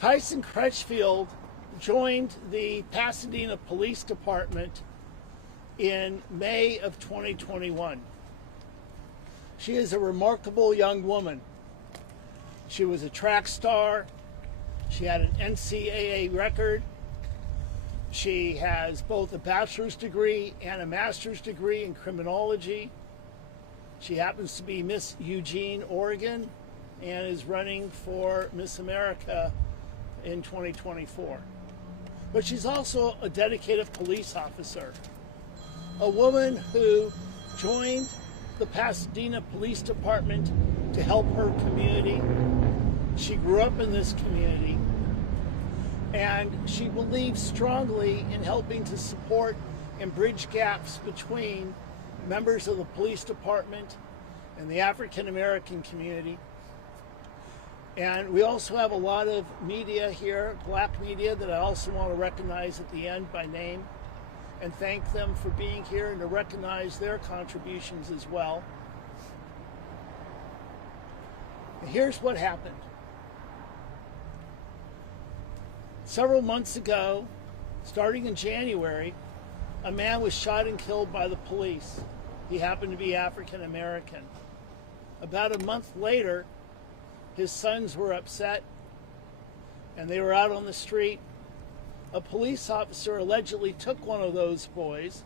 Taisyn Crutchfield joined the Pasadena Police Department in May of 2021. She is a remarkable young woman. She was a track star. She had an NCAA record. She has both a bachelor's degree and a master's degree in criminology. She happens to be Miss Eugene, Oregon, and is running for Miss America in 2024. But she's also a dedicated police officer, a woman who joined the Pasadena Police Department to help her community. She grew up in this community, and she believes strongly in helping to support and bridge gaps between members of the police department and the African American community. And we also have a lot of media here, black media, that I also want to recognize at the end by name and thank them for being here and to recognize their contributions as well. And here's what happened. Several months ago, starting in January, a man was shot and killed by the police. He happened to be African American. About a month later, his sons were upset and they were out on the street. A police officer allegedly took one of those boys,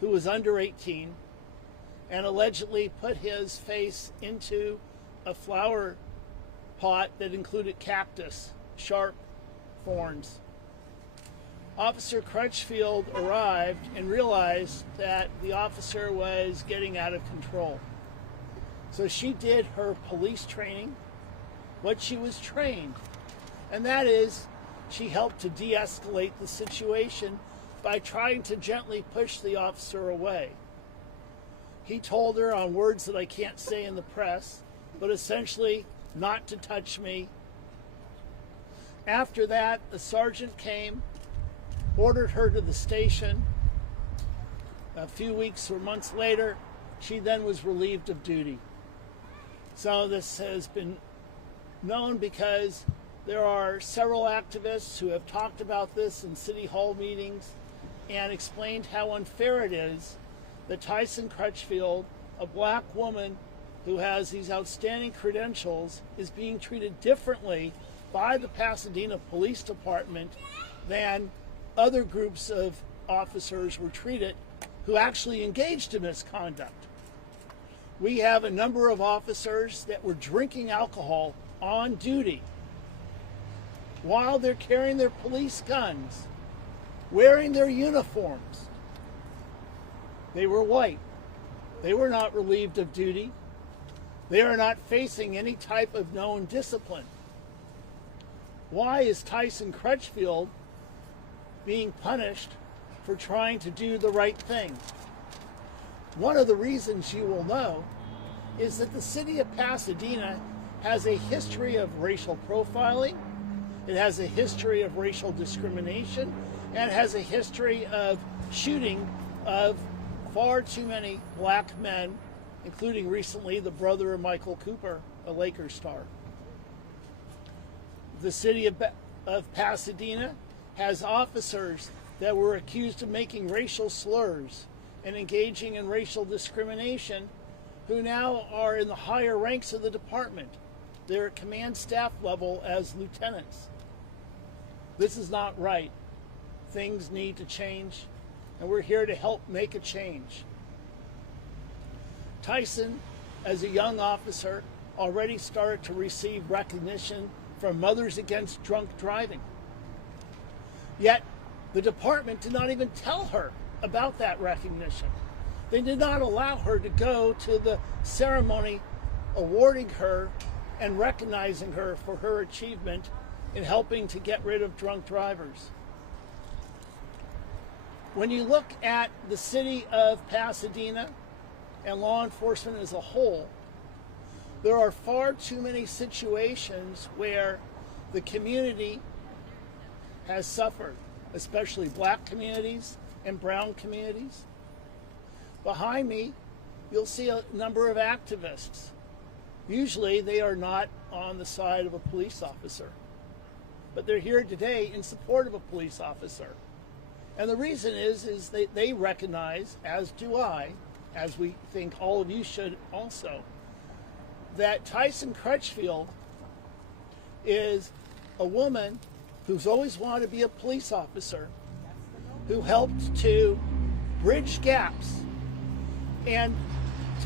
who was under 18, and allegedly put his face into a flower pot that included cactus, sharp thorns. Officer Crutchfield arrived and realized that the officer was getting out of control. So she did her police training, what she was trained, and that is she helped to de-escalate the situation by trying to gently push the officer away. He told her, on words that I can't say in the press, but essentially, not to touch me. After that, a sergeant came, ordered her to the station. A few weeks or months later, she then was relieved of duty. So this has been known because there are several activists who have talked about this in city hall meetings and explained how unfair it is that Taisyn Crutchfield, a black woman who has these outstanding credentials, is being treated differently by the Pasadena Police Department than other groups of officers were treated who actually engaged in misconduct. We have a number of officers that were drinking alcohol on duty while they're carrying their police guns, wearing their uniforms. They were white. They were not relieved of duty. They are not facing any type of known discipline. Why is Taisyn Crutchfield being punished for trying to do the right thing? One of the reasons you will know is that the city of Pasadena has a history of racial profiling, it has a history of racial discrimination, and has a history of shooting of far too many black men, including recently the brother of Michael Cooper, a Lakers star. The city of Pasadena has officers that were accused of making racial slurs and engaging in racial discrimination who now are in the higher ranks of the department. They're at command staff level as lieutenants. This is not right. Things need to change, and we're here to help make a change. Taisyn, as a young officer, already started to receive recognition from Mothers Against Drunk Driving. Yet, the department did not even tell her about that recognition. They did not allow her to go to the ceremony awarding her and recognizing her for her achievement in helping to get rid of drunk drivers. When you look at the city of Pasadena and law enforcement as a whole, there are far too many situations where the community has suffered, especially black communities and brown communities. Behind me, you'll see a number of activists. Usually they are not on the side of a police officer. but they're here today in support of a police officer. And the reason is they recognize, as do I, as we think all of you should also, that Taisyn Crutchfield is a woman who's always wanted to be a police officer, who helped to bridge gaps and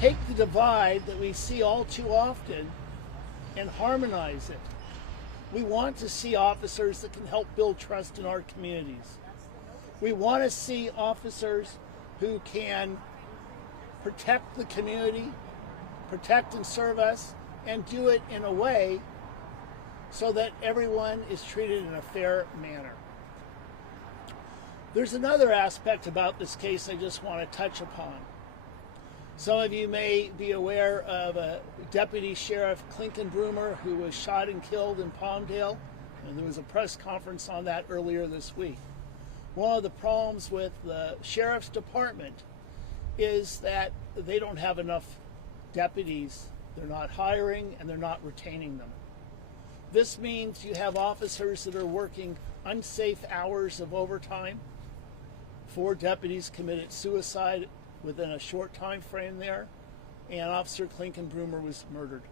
take the divide that we see all too often and harmonize it. We want to see officers that can help build trust in our communities. We want to see officers who can protect the community, protect and serve us, and do it in a way so that everyone is treated in a fair manner. There's another aspect about this case I just want to touch upon. Some of you may be aware of a Deputy Sheriff Klinkenbroomer who was shot and killed in Palmdale, and there was a press conference on that earlier this week. One of the problems with the Sheriff's Department is that they don't have enough deputies. They're not hiring and they're not retaining them. This means you have officers that are working unsafe hours of overtime. 4 deputies committed suicide within a short time frame there, and Officer Klinkenbroomer was murdered.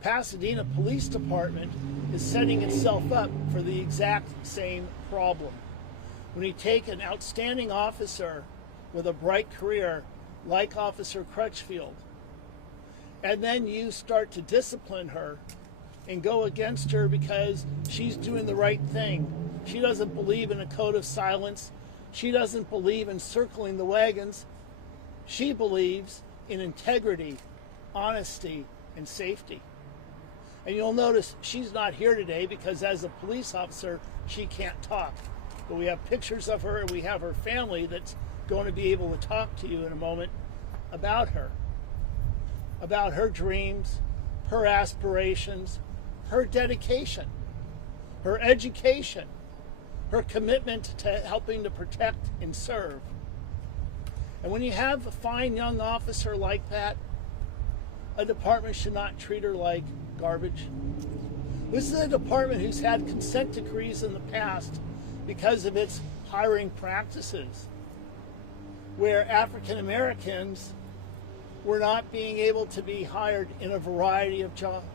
Pasadena Police Department is setting itself up for the exact same problem. When you take an outstanding officer with a bright career like Officer Crutchfield, and then you start to discipline her and go against her because she's doing the right thing. She doesn't believe in a code of silence. She doesn't believe in circling the wagons. She believes in integrity, honesty, and safety. And you'll notice she's not here today because as a police officer, she can't talk. But we have pictures of her and we have her family that's going to be able to talk to you in a moment about her dreams, her aspirations, her dedication, her education, her commitment to helping to protect and serve. And when you have a fine young officer like that, a department should not treat her like garbage. This is a department who's had consent decrees in the past because of its hiring practices, where African Americans were not being able to be hired in a variety of jobs.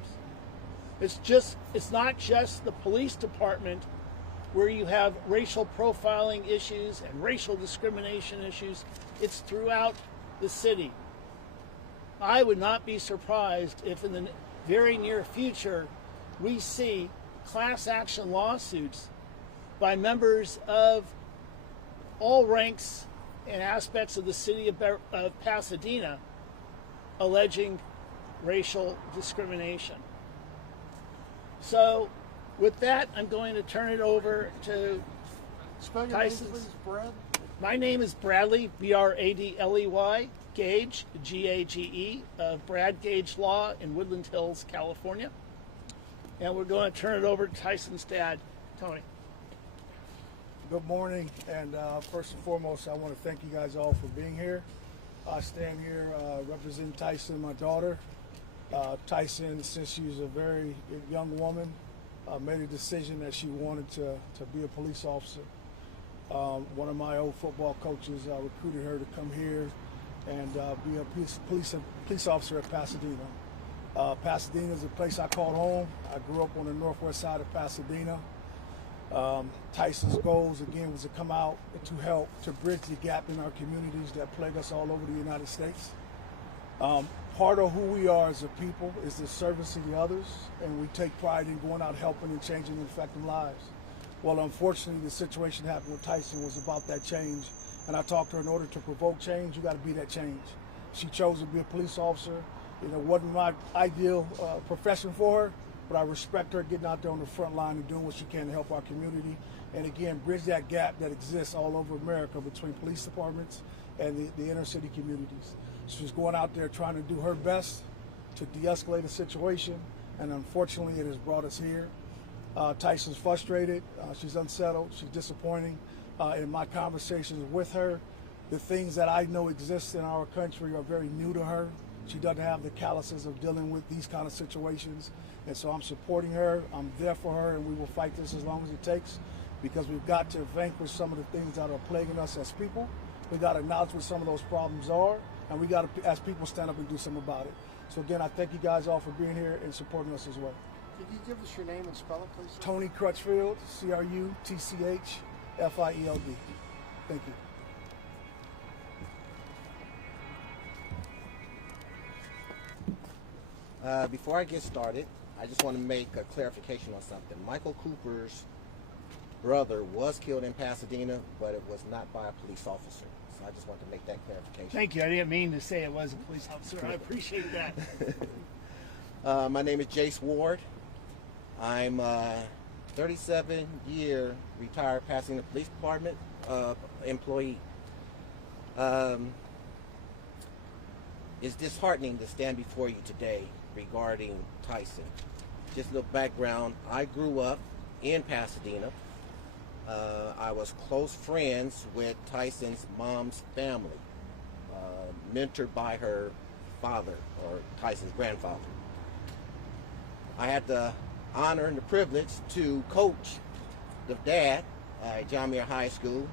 It's not just the police department where you have racial profiling issues and racial discrimination issues. It's throughout the city. I would not be surprised if in the very near future we see class action lawsuits by members of all ranks and aspects of the city of Pasadena alleging racial discrimination. So with that, I'm going to turn it over to Taisyn. My name is Bradley, Bradley, Gage, Gage, of Brad Gage Law in Woodland Hills, California. And we're going to turn it over to Taisyn's dad, Tony. Good morning, and first and foremost, I want to thank you guys all for being here. I stand here representing Taisyn, my daughter. Taisyn, since she was a very young woman, made a decision that she wanted to be a police officer. One of my old football coaches recruited her to come here and be a police officer at Pasadena. Pasadena is a place I call home. I grew up on the northwest side of Pasadena. Taisyn's goals, again, was to come out to help to bridge the gap in our communities that plague us all over the United States. Part of who we are as a people is the service to the others, and we take pride in going out helping and changing and affecting lives. Well, unfortunately, the situation happened with Taisyn was about that change, and I talked to her, in order to provoke change, you got to be that change. She chose to be a police officer. It wasn't my ideal profession for her, but I respect her getting out there on the front line and doing what she can to help our community, and again, bridge that gap that exists all over America between police departments and the inner city communities. She's going out there trying to do her best to de-escalate the situation, and unfortunately it has brought us here. Taisyn's frustrated, she's unsettled, she's disappointing. In my conversations with her, the things that I know exist in our country are very new to her. She doesn't have the calluses of dealing with these kind of situations. And so I'm supporting her. I'm there for her, and we will fight this as long as it takes, because we've got to vanquish some of the things that are plaguing us as people. We got to acknowledge what some of those problems are, and we got to, as people, stand up and do something about it. So again, I thank you guys all for being here and supporting us as well. Could you give us your name and spell it, please? Tony Crutchfield, Crutchfield. Thank you. Before I get started, I just want to make a clarification on something. Michael Cooper's brother was killed in Pasadena, but it was not by a police officer. So I just want to make that clarification. Thank you. I didn't mean to say it was a police officer. I appreciate that. My name is Jace Ward. I'm a 37-year retired Pasadena Police Department employee. It's disheartening to stand before you today regarding Taisyn. Just a little background. I grew up in Pasadena. I was close friends with Taisyn's mom's family, mentored by her father, or Taisyn's grandfather. I had the honor and the privilege to coach the dad at John Muir High School,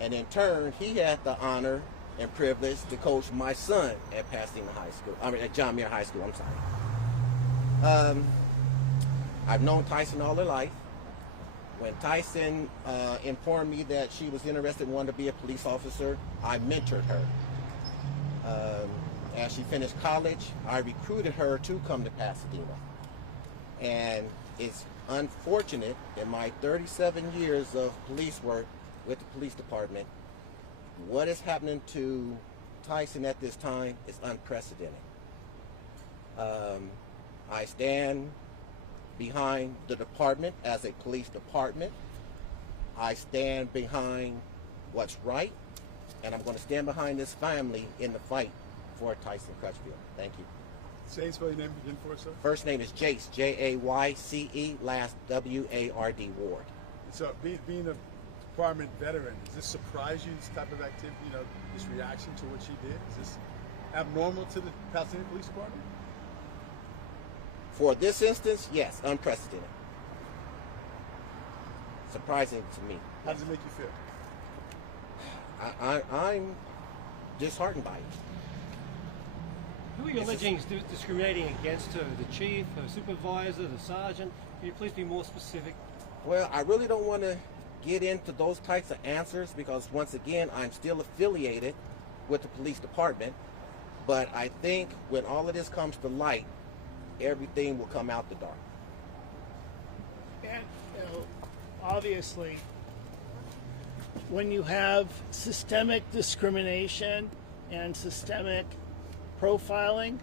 and in turn, he had the honor and privilege to coach my son at Pasadena High School. At John Muir High School. I'm sorry. I've known Taisyn all her life. When Taisyn informed me that she was interested and wanted to be a police officer, I mentored her. As she finished college, I recruited her to come to Pasadena. And it's unfortunate in my 37 years of police work with the police department, what is happening to Taisyn at this time is unprecedented. I stand behind the department as a police department. I stand behind what's right, and I'm going to stand behind this family in the fight for Taisyn Crutchfield. Thank you. Say spell your name again for us, sir. First name is Jace, Jayce, last Ward, Ward. So being a department veteran, does this surprise you, this type of activity, this reaction to what she did? Is this abnormal to the Pasadena Police Department? For this instance, yes, unprecedented. Surprising to me. How does it make you feel? I'm disheartened by it. Who are you alleging is discriminating against her? The chief, her supervisor, the sergeant? Can you please be more specific? Well, I really don't want to get into those types of answers because, once again, I'm still affiliated with the police department. But I think when all of this comes to light, everything will come out the dark. And, obviously, when you have systemic discrimination and systemic profiling,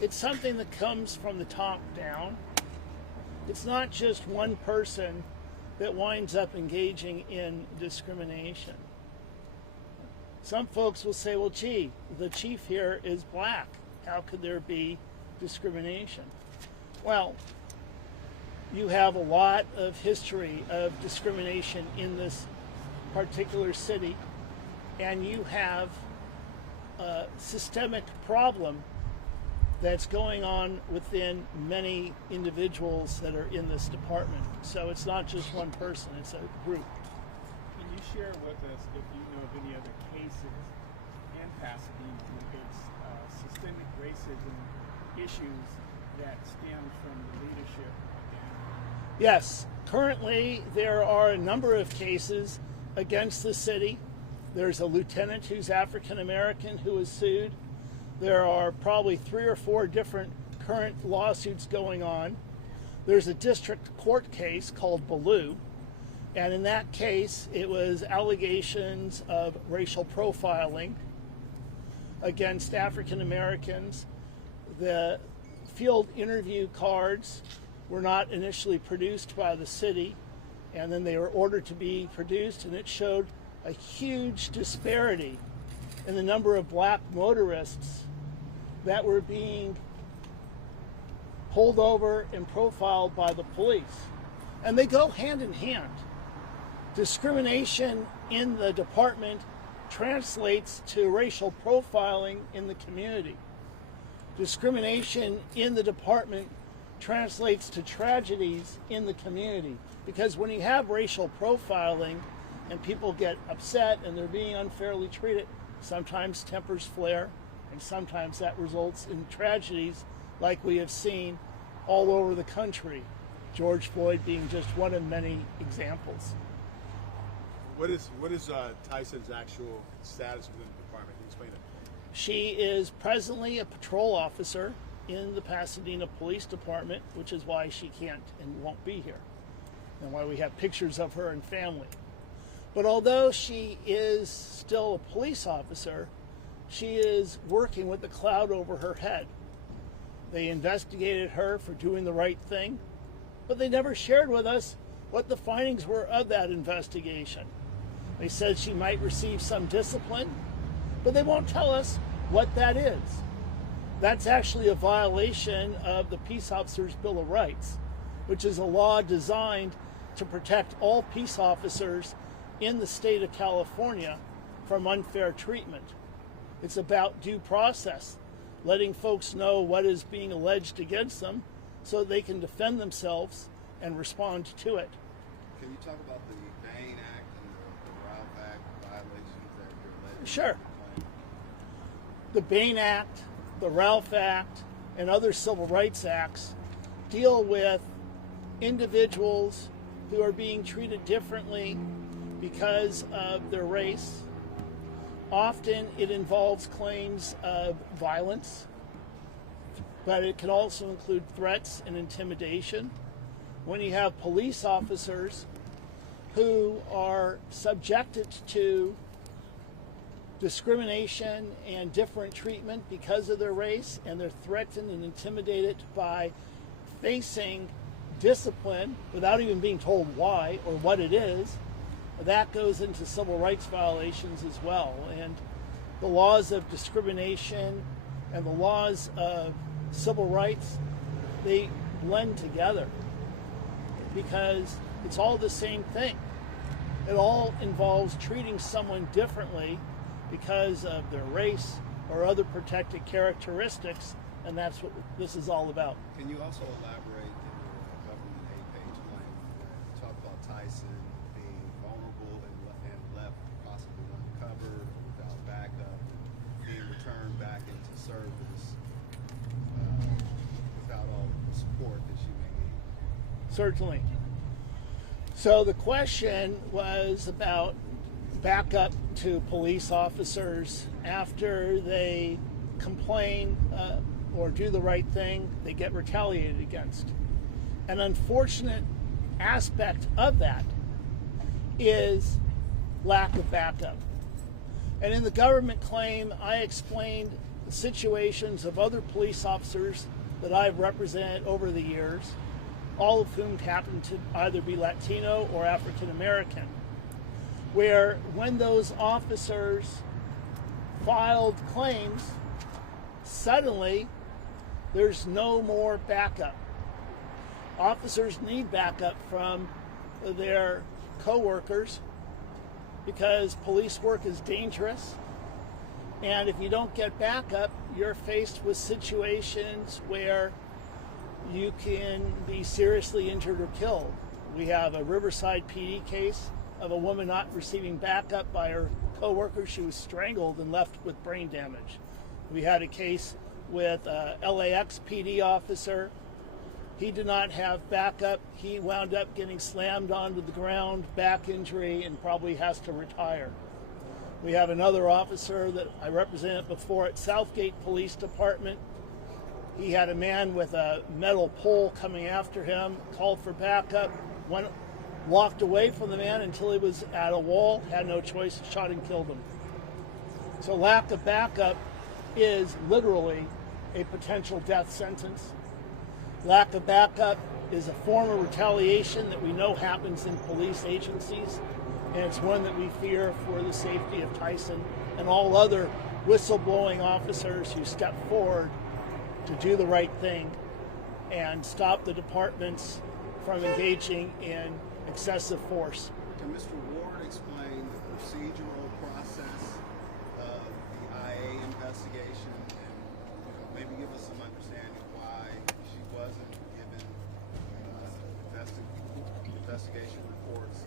it's something that comes from the top down. It's not just one person that winds up engaging in discrimination. Some folks will say, well, gee, the chief here is black. How could there be discrimination? Well, you have a lot of history of discrimination in this particular city, and you have a systemic problem that's going on within many individuals that are in this department. So it's not just one person, it's a group. Can you share with us if you know of any other cases in Pasadena with systemic racism issues that stem from the leadership again? Yes, currently there are a number of cases against the city. There's a lieutenant who's African American who was sued. There are probably 3 or 4 different current lawsuits going on. There's a district court case called Ballou, and in that case it was allegations of racial profiling against African Americans. The field interview cards were not initially produced by the city, and then they were ordered to be produced, and it showed a huge disparity in the number of black motorists that were being pulled over and profiled by the police. And they go hand in hand. Discrimination in the department translates to racial profiling in the community. Discrimination in the department translates to tragedies in the community, because when you have racial profiling and people get upset and they're being unfairly treated, sometimes tempers flare, and sometimes that results in tragedies like we have seen all over the country, George Floyd being just one of many examples. What is Taisyn's actual status within the department? Can you explain it? She is presently a patrol officer in the Pasadena Police Department, which is why she can't and won't be here, and why we have pictures of her and family. But although she is still a police officer, she is working with a cloud over her head. They investigated her for doing the right thing, but they never shared with us what the findings were of that investigation. They said she might receive some discipline, but they won't tell us what that is. That's actually a violation of the Peace Officers' Bill of Rights, which is a law designed to protect all peace officers in the state of California from unfair treatment. It's about due process, letting folks know what is being alleged against them so they can defend themselves and respond to it. Can you talk about the Bain Act and the Ralph Act violations that you're alleging? Sure. The Bain Act, the Ralph Act, and other civil rights acts deal with individuals who are being treated differently because of their race. Often it involves claims of violence, but it can also include threats and intimidation. When you have police officers who are subjected to discrimination and different treatment because of their race, and they're threatened and intimidated by facing discipline without even being told why or what it is, that goes into civil rights violations as well. And the laws of discrimination and the laws of civil rights, they blend together because it's all the same thing. It all involves treating someone differently because of their race or other protected characteristics, and that's what this is all about. Can you also elaborate in your government 8-page claim? Talk about Taisyn being vulnerable and left possibly uncovered, without backup, being returned back into service without all the support that she may need. Certainly. So the question was about backup to police officers after they complain or do the right thing, they get retaliated against. An unfortunate aspect of that is lack of backup. And in the government claim, I explained the situations of other police officers that I've represented over the years, all of whom happen to either be Latino or African American, where when those officers filed claims, suddenly there's no more backup. Officers need backup from their coworkers because police work is dangerous, and if you don't get backup, you're faced with situations where you can be seriously injured or killed. We have a Riverside PD case of a woman not receiving backup by her coworker. She was strangled and left with brain damage. We had a case with a LAX PD officer. He did not have backup. He wound up getting slammed onto the ground, back injury, and probably has to retire. We have another officer that I represented before at Southgate Police Department. He had a man with a metal pole coming after him, called for backup, walked away from the man until he was at a wall, had no choice, shot and killed him. So lack of backup is literally a potential death sentence. Lack of backup is a form of retaliation that we know happens in police agencies, and it's one that we fear for the safety of Taisyn and all other whistleblowing officers who step forward to do the right thing and stop the departments from engaging in excessive force. Can Mr. Ward explain the procedural process of the IA investigation and maybe give us some understanding why she wasn't given investigation reports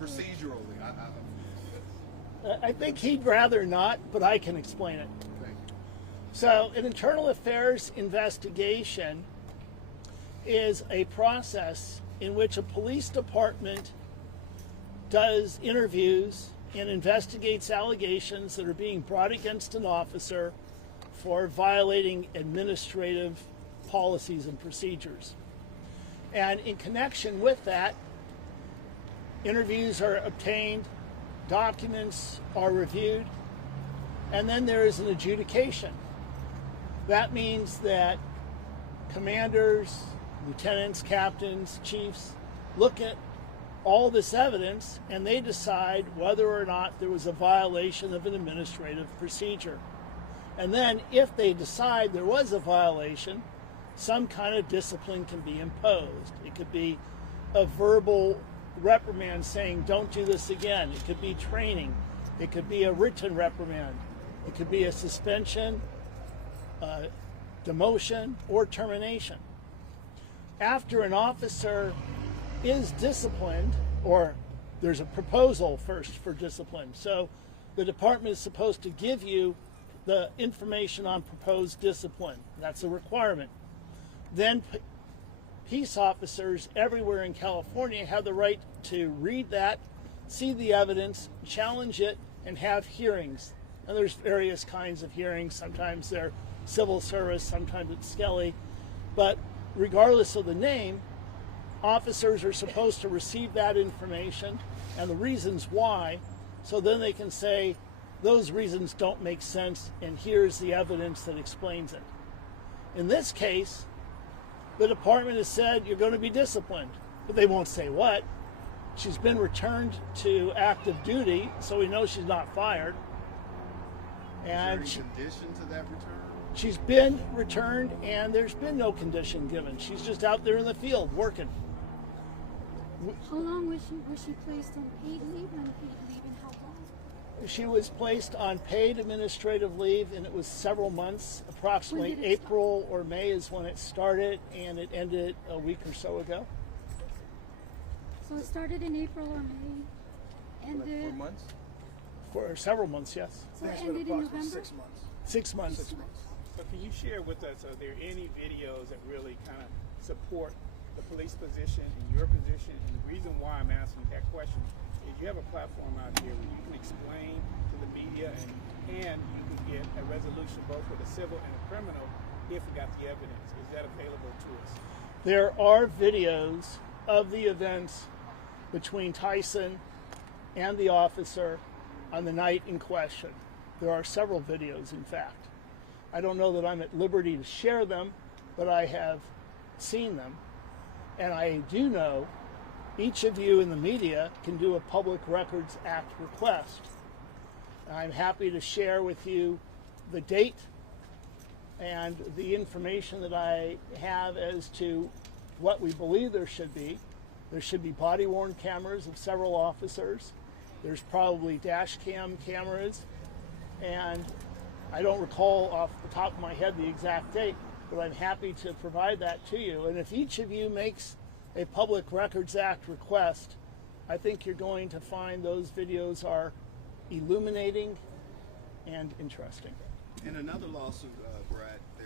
procedurally. I think he'd rather not, but I can explain it. Thank you. So, an internal affairs investigation is a process in which a police department does interviews and investigates allegations that are being brought against an officer for violating administrative policies and procedures. And in connection with that, interviews are obtained, documents are reviewed, and then there is an adjudication. That means that commanders, lieutenants, captains, chiefs look at all this evidence and they decide whether or not there was a violation of an administrative procedure. And then if they decide there was a violation, some kind of discipline can be imposed. It could be a verbal reprimand saying, don't do this again. It could be training. It could be a written reprimand. It could be a suspension, demotion, or termination. After an officer is disciplined, or there's a proposal first for discipline. So the department is supposed to give you the information on proposed discipline. That's a requirement. Then peace officers everywhere in California have the right to read that, see the evidence, challenge it, and have hearings. And there's various kinds of hearings. Sometimes they're civil service, sometimes it's Skelly. But regardless of the name, officers are supposed to receive that information and the reasons why, so then they can say, those reasons don't make sense, and here's the evidence that explains it. In this case, the department has said you're going to be disciplined, but they won't say what. She's been returned to active duty, so we know she's not fired. And is there any condition to that return? She's been returned, and there's been no condition given. She's just out there in the field working. How long was she placed on paid leave? Unpaid leave, and how long? She was placed on paid administrative leave, and it was several months. Approximately When did it April or May is when it started, and it ended a week or so ago. So it started in April or May, ended. 4 months? For several months, yes. So it It's been ended in approximately November. 6 months. 6 months. 6 months. So can you share with us, are there any videos that really kind of support the police position and your position? And the reason why I'm asking that question is you have a platform out here where you can explain to the media and you can get a resolution both for the civil and the criminal if we got the evidence. Is that available to us? There are videos of the events between Taisyn and the officer on the night in question. There are several videos, in fact. I don't know that I'm at liberty to share them, but I have seen them. And I do know each of you in the media can do a Public Records Act request. I'm happy to share with you the date and the information that I have as to what we believe there should be. There should be body-worn cameras of several officers. There's probably dash cam cameras. And I don't recall off the top of my head the exact date, but I'm happy to provide that to you. And if each of you makes a Public Records Act request, I think you're going to find those videos are illuminating and interesting. In another lawsuit, Brad, they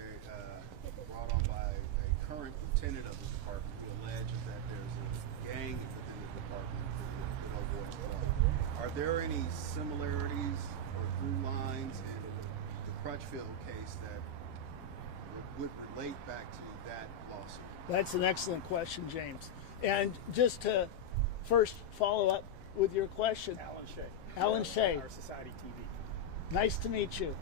brought on by a current lieutenant of the department, who alleges that there's a gang within the department for the Good Old Boys Club. Are there any similarities or through lines in the Crutchfield case that would relate back to that lawsuit? That's an excellent question, James. And just to first follow up with your question, Alan Shea. Alan Shea. Our Society TV. Nice to meet you.